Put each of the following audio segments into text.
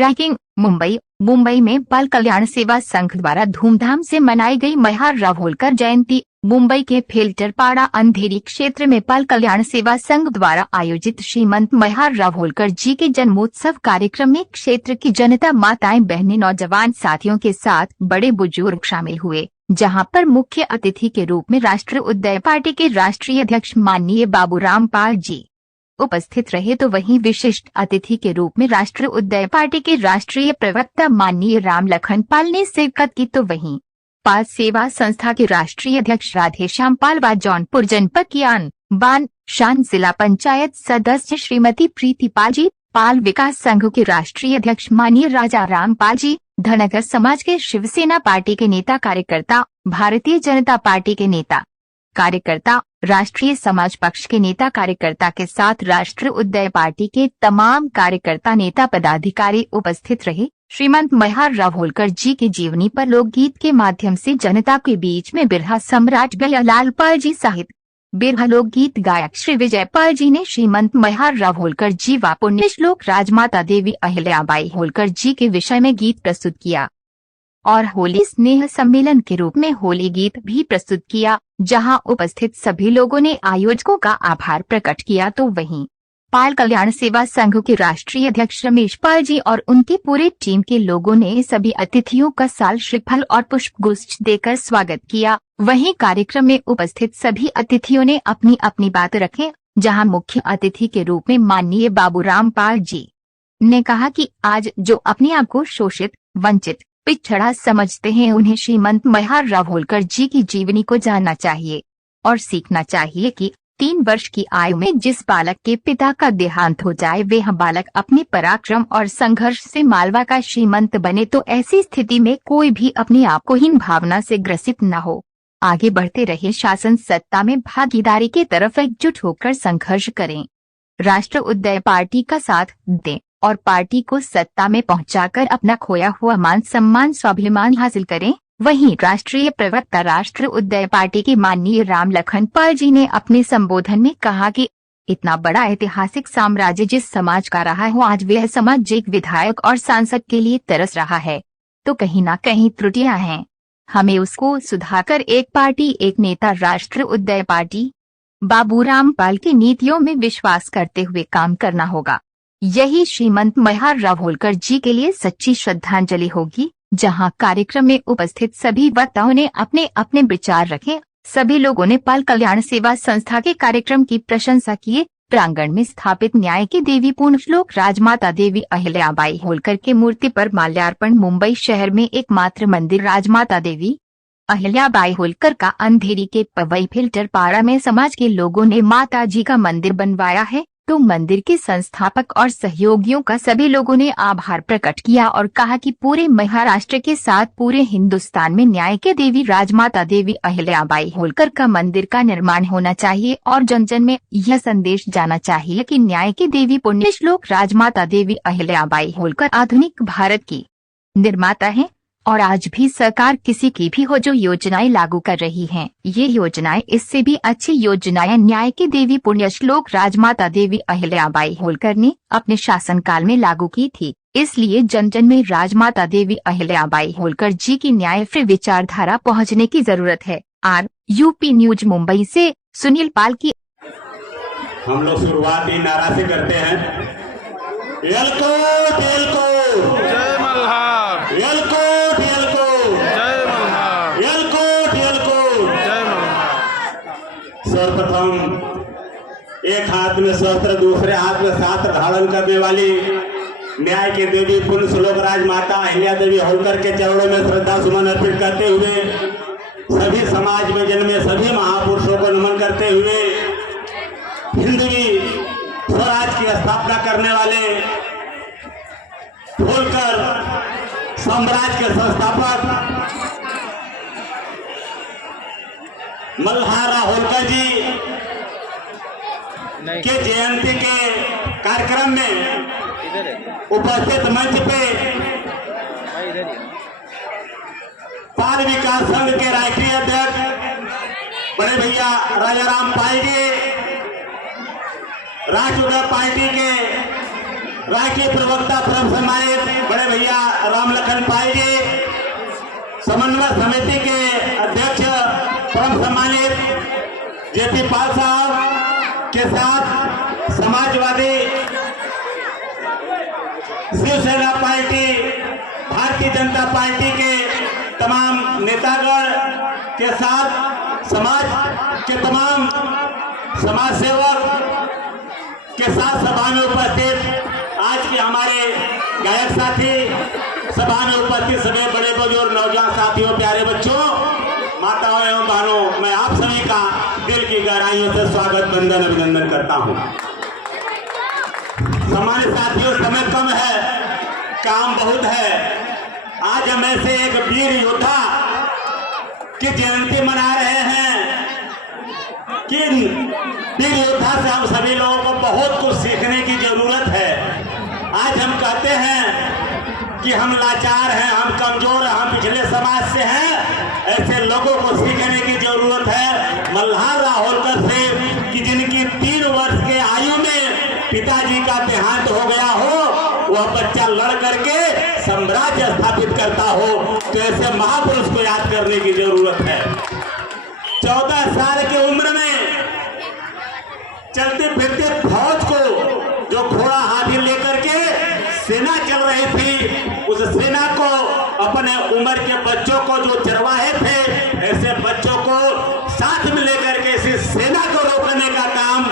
Breaking Mumbai में बाल कल्याण सेवा संघ द्वारा धूमधाम से मनाई गई महियाराव होलकर जयंती। मुंबई के फिल्टरपाड़ा अंधेरी क्षेत्र में बाल कल्याण सेवा संघ द्वारा आयोजित श्रीमंत महियाराव होलकर जी के जन्मोत्सव कार्यक्रम में क्षेत्र की जनता, माताएं, बहनें, नौजवान साथियों के साथ बड़े बुजुर्ग शामिल हुए, जहां पर मुख्य अतिथि के रूप में राष्ट्रीय उदय पार्टी के राष्ट्रीय अध्यक्ष माननीय बाबूराम पाल जी उपस्थित रहे, तो वहीं विशिष्ट अतिथि के रूप में राष्ट्रीय उदय पार्टी के राष्ट्रीय प्रवक्ता माननीय राम लखन पाल ने शिरकत की। तो वहीं पाल सेवा संस्था के राष्ट्रीय अध्यक्ष राधेश्याम पाल व जौनपुर जनपद की आन बान शान जिला पंचायत सदस्य श्रीमती प्रीति पाल जी, पाल विकास संघ के राष्ट्रीय अध्यक्ष माननीय राजा राम पाल जी, धनगर समाज के शिवसेना पार्टी के नेता कार्यकर्ता, भारतीय जनता पार्टी के नेता कार्यकर्ता, राष्ट्रीय समाज पक्ष के नेता कार्यकर्ता के साथ राष्ट्रीय उदय पार्टी के तमाम कार्यकर्ता, नेता, पदाधिकारी उपस्थित रहे। श्रीमंत महियाराव होलकर जी के जीवनी पर लोकगीत के माध्यम से जनता के बीच में बिरहा सम्राट गयालाल पाल जी सहित बिरहा लोकगीत गायक श्री विजय पाल जी ने श्रीमंत महियाराव होलकर जी व पुण्यश्लोक राजमाता देवी अहिल्याबाई होलकर जी के विषय में गीत प्रस्तुत किया और होली स्नेह सम्मेलन के रूप में होली गीत भी प्रस्तुत किया, जहां उपस्थित सभी लोगों ने आयोजकों का आभार प्रकट किया। तो वहीं बाल कल्याण सेवा संघ के राष्ट्रीय अध्यक्ष रमेश पाल जी और उनकी पूरी टीम के लोगों ने सभी अतिथियों का साल श्रीफल और पुष्पगुच्छ देकर स्वागत किया। वहीं कार्यक्रम में उपस्थित सभी अतिथियों ने अपनी अपनी बात रखे, जहां मुख्य अतिथि के रूप में माननीय बाबूराम पाल जी ने कहा कि आज जो अपने आप को शोषित, वंचित, पिछड़ा समझते हैं, उन्हें श्रीमंत महियाराव होलकर जी की जीवनी को जानना चाहिए और सीखना चाहिए कि 3 वर्ष की आयु में जिस बालक के पिता का देहांत हो जाए, वह बालक अपने पराक्रम और संघर्ष से मालवा का श्रीमंत बने। तो ऐसी स्थिति में कोई भी अपने आप को हीन भावना से ग्रसित न हो, आगे बढ़ते रहे, शासन सत्ता में भागीदारी की तरफ एकजुट होकर संघर्ष करें, राष्ट्र उदय पार्टी का साथ दें और पार्टी को सत्ता में पहुंचाकर अपना खोया हुआ मान सम्मान, स्वाभिमान हासिल करें। वहीं राष्ट्रीय प्रवक्ता राष्ट्रीय उदय पार्टी के माननीय राम लखन पाल जी ने अपने संबोधन में कहा कि इतना बड़ा ऐतिहासिक साम्राज्य जिस समाज का रहा हो, आज वह समाज एक विधायक और सांसद के लिए तरस रहा है, तो कहीं ना कहीं त्रुटियां हैं, हमें उसको सुधारकर एक पार्टी, एक नेता, राष्ट्रीय उदय पार्टी बाबूराम पाल की नीतियों में विश्वास करते हुए काम करना होगा। यही श्रीमंत महियाराव होलकर जी के लिए सच्ची श्रद्धांजलि होगी। जहां कार्यक्रम में उपस्थित सभी वक्ताओं ने अपने अपने विचार रखे। सभी लोगों ने बाल कल्याण सेवा संस्था के कार्यक्रम की प्रशंसा की। प्रांगण में स्थापित न्याय की देवी पुण्यश्लोक राजमाता देवी अहिल्याबाई होलकर के मूर्ति पर माल्यार्पण। मुंबई शहर में एकमात्र मंदिर राजमाता देवी अहिल्याबाई होलकर का अंधेरी के पवई फिल्टरपाड़ा में समाज के लोगों ने माता जी का मंदिर बनवाया है। तो मंदिर के संस्थापक और सहयोगियों का सभी लोगों ने आभार प्रकट किया और कहा कि पूरे महाराष्ट्र के साथ पूरे हिंदुस्तान में न्याय के देवी राजमाता देवी अहिल्याबाई होलकर का मंदिर का निर्माण होना चाहिए और जन जन में यह संदेश जाना चाहिए कि न्याय की देवी पुण्यश्लोक राजमाता देवी अहिल्याबाई होलकर आधुनिक भारत की निर्माता है और आज भी सरकार किसी की भी हो जो योजनाएं लागू कर रही हैं, ये योजनाएं इससे भी अच्छी योजनाएं न्याय की देवी पुण्यश्लोक राजमाता देवी अहिल्याबाई होलकर ने अपने शासनकाल में लागू की थी। इसलिए जन जन में राजमाता देवी अहिल्याबाई होलकर जी की न्याय फ्री विचारधारा पहुंचने की जरूरत है। RUP न्यूज मुंबई से सुनील पाल की। हम लोग शुरुआत ही नारा से करते हैं, एलको एलको जय मल्हार, एलको एलको जय मल्हार, एलको एलको जय मल्हार। सर्वप्रथम एक हाथ में शस्त्र, दूसरे हाथ में शास्त्र धारण करने वाली न्याय की देवी पुण्यश्लोक राजमाता अहिल्या देवी होलकर के चरणों में श्रद्धा सुमन अर्पित करते हुए, सभी समाज में जन्मे सभी महापुरुषों को नमन करते हुए, हिंदवी स्वराज की स्थापना करने वाले होलकर साम्राज्य के संस्थापक महियाराव होलकर जी के जयंती के कार्यक्रम में उपस्थित मंच पे बाल विकास संघ के राष्ट्रीय अध्यक्ष बड़े भैया राजाराम पाल जी, राष्ट्रीय उदय पार्टी के राष्ट्रीय प्रवक्ता परम सम्मानित बड़े भैया राम लखन पाल जी, समन्वय समिति के अध्यक्ष परम सम्मानित जेपी पाल साहब के साथ समाजवादी, शिवसेना पार्टी, भारतीय जनता पार्टी के तमाम नेतागण के साथ समाज के तमाम समाज सेवक के साथ सभा में उपस्थित आज के हमारे गायक साथी, सभा में उपस्थित सभी बड़े बुजुर्ग, नौजवान साथियों, प्यारे बच्चों, माताओं एवं बहनों, मैं आप सभी का दिल की गहराइयों से स्वागत, वंदन, अभिनंदन करता हूं। सम्मानित साथियों, समय कम है, काम बहुत है। आज हम ऐसे एक वीर योद्धा की जयंती मना रहे हैं कि वीर योद्धा से हम सभी लोगों को बहुत कुछ सीखने की जरूरत है। आज हम कहते हैं कि हम लाचार हैं, हम कमजोर हैं, हम पिछले समाज से हैं, ऐसे लोगों को सीखने की जरूरत है मल्हार राव होलकर से कि जिनकी 3 वर्ष के आयु में पिताजी का देहांत हो गया हो, वह बच्चा लड़ करके साम्राज्य स्थापित करता हो, तो ऐसे महापुरुष को याद करने की जरूरत है। 14 साल की उम्र में चलते फिरते फौज को जो घोड़ा हाथी लेकर के सेना चल रही थी, उस सेना को अपने उम्र के बच्चों को जो चरवाहे थे, ऐसे बच्चों को साथ में लेकर के इसी सेना को रोकने का काम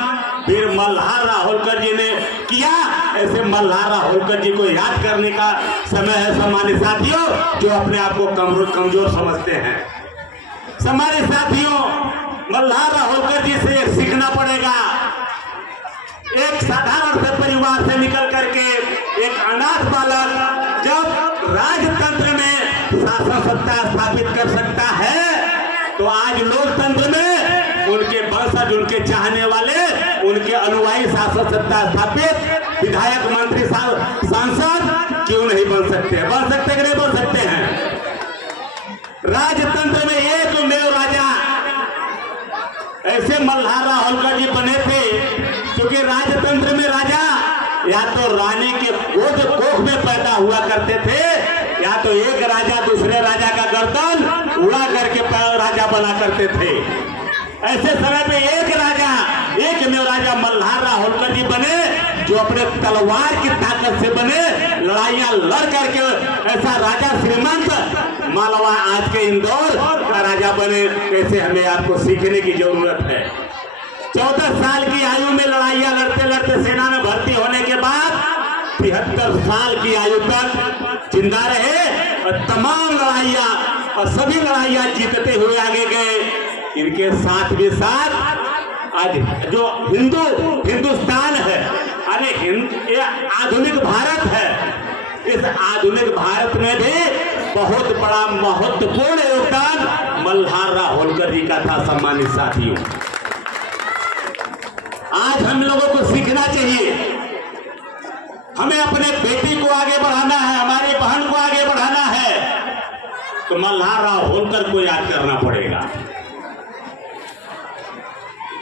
वीर मल्हार राव होलकर जी ने किया। ऐसे मल्हार राव होलकर जी को याद करने का समय है सम्मानित साथियों, जो अपने आप को कमजोर समझते हैं। सम्मानित साथियों, मल्हार राव होलकर जी से सीखना पड़ेगा। एक साधारण से परिवार से निकल करके एक अनाथ बालक जब राजतंत्र में शासन सत्ता स्थापित कर सकता है, तो आज लोकतंत्र में उनके वंशज, उनके चाहने वाले, उनके अनुयायी शासन सत्ता स्थापित विधायक, मंत्री, सांसद क्यों नहीं बन सकते? बन सकते कि नहीं बन सकते हैं? राजतंत्र में एकमेव राजा ऐसे मल्हार राव होलकर जी बने थे, क्योंकि राजतंत्र में राजा या तो रानी के गोद कोख में पैदा हुआ करते थे, या तो एक राजा दूसरे राजा का गर्दन उड़ा करके राजा बना करते थे। ऐसे समय में एक राजा, एकमेव राजा मल्हार राव होलकर जी बने, जो अपने तलवार की ताकत से बने, लड़ाइयां लड़ करके ऐसा राजा श्रीमंत मालवा आज के इंदौर का राजा बने। कैसे हमें आपको सीखने की जरूरत है। 14 साल की आयु में लड़ाइयां लड़ते लड़ते सेना में भर्ती होने के बाद 73 साल की आयु तक जिंदा रहे और तमाम लड़ाइयां और सभी लड़ाइयां जीतते हुए आगे गए। इनके साथ भी साथ आज जो हिंदुस्तान है, अरे ये आधुनिक भारत है, इस आधुनिक भारत में भी बहुत बड़ा महत्वपूर्ण योगदान मल्हार राव होलकर जी का था। सम्मानित साथियों, आज हम लोगों को सीखना चाहिए। हमें अपने बेटी को आगे बढ़ाना है, हमारी बहन को आगे बढ़ाना है, तो मल्हार राव होलकर को याद करना पड़ेगा।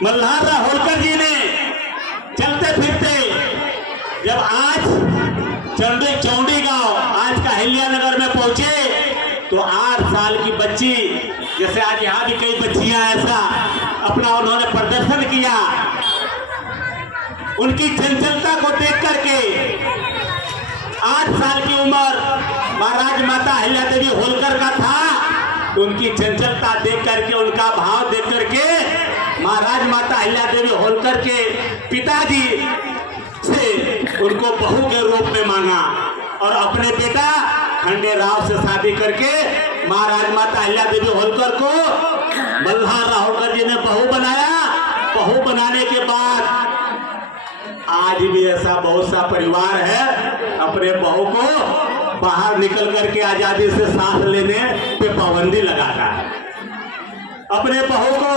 मल्हार राव होलकर जी ने चलते फिरते जब आज चौंडी गांव, आज का हिलिया नगर में पहुंचे, तो 8 साल की बच्ची, जैसे आज यहाँ भी कई बच्चियां ऐसा अपना उन्होंने प्रदर्शन किया, उनकी चंचलता को देख करके 8 साल की उम्र महाराज माता अहिल्या देवी होलकर का था, तो उनकी चंचलता देख करके, उनका भाव देख करके महाराज माता अहिल्या देवी होलकर के पिताजी से उनको बहू के रूप में मांगा और अपने बेटा खंडेराव से शादी करके महाराज माता अहिल्या देवी होलकर को मल्हार राव होलकर जी ने बहू बनाया। बहू बनाने के बाद आज भी ऐसा बहुत सा परिवार है अपने बहू को बाहर निकल करके आजादी से सांस लेने पे पाबंदी लगाता है, अपने बहू को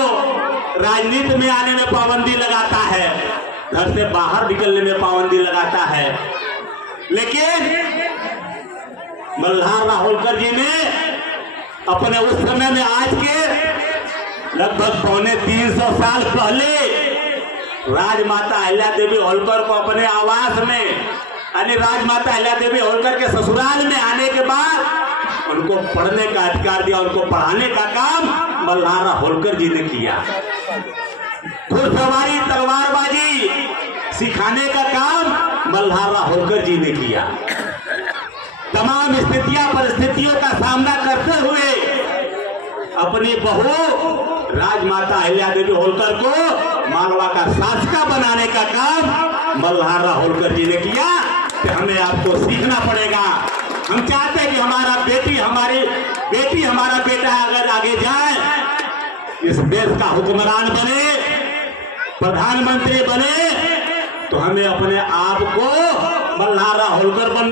राजनीति में आने में पाबंदी लगाता है, घर से बाहर निकलने में पाबंदी लगाता है। लेकिन मल्हार राव होलकर जी ने अपने उस समय में, आज के लगभग 350 साल पहले, राजमाता अहिल्या देवी होलकर को अपने आवास में यानी राजमाता अहिल्या देवी होलकर के ससुराल में आने के बाद उनको पढ़ने का अधिकार दिया, उनको पढ़ाने का काम मल्हारा होलकर जी ने किया। घुड़सवारी तलवारबाजी सिखाने का काम मल्हारा होलकर जी ने किया। तमाम स्थितियां परिस्थितियों का सामना करते हुए अपनी बहू राजमाता अहिल्या देवी होलकर को मालवा का शासका बनाने का काम मल्हारा होलकर जी ने किया। कि हमें आपको सीखना पड़ेगा। हम चाहते हैं कि हमारा बेटी हमारा बेटा अगर आगे जाए, इस देश का हुक्मरान बने, प्रधानमंत्री बने, तो हमें अपने आप को मल्हारा होलकर बनना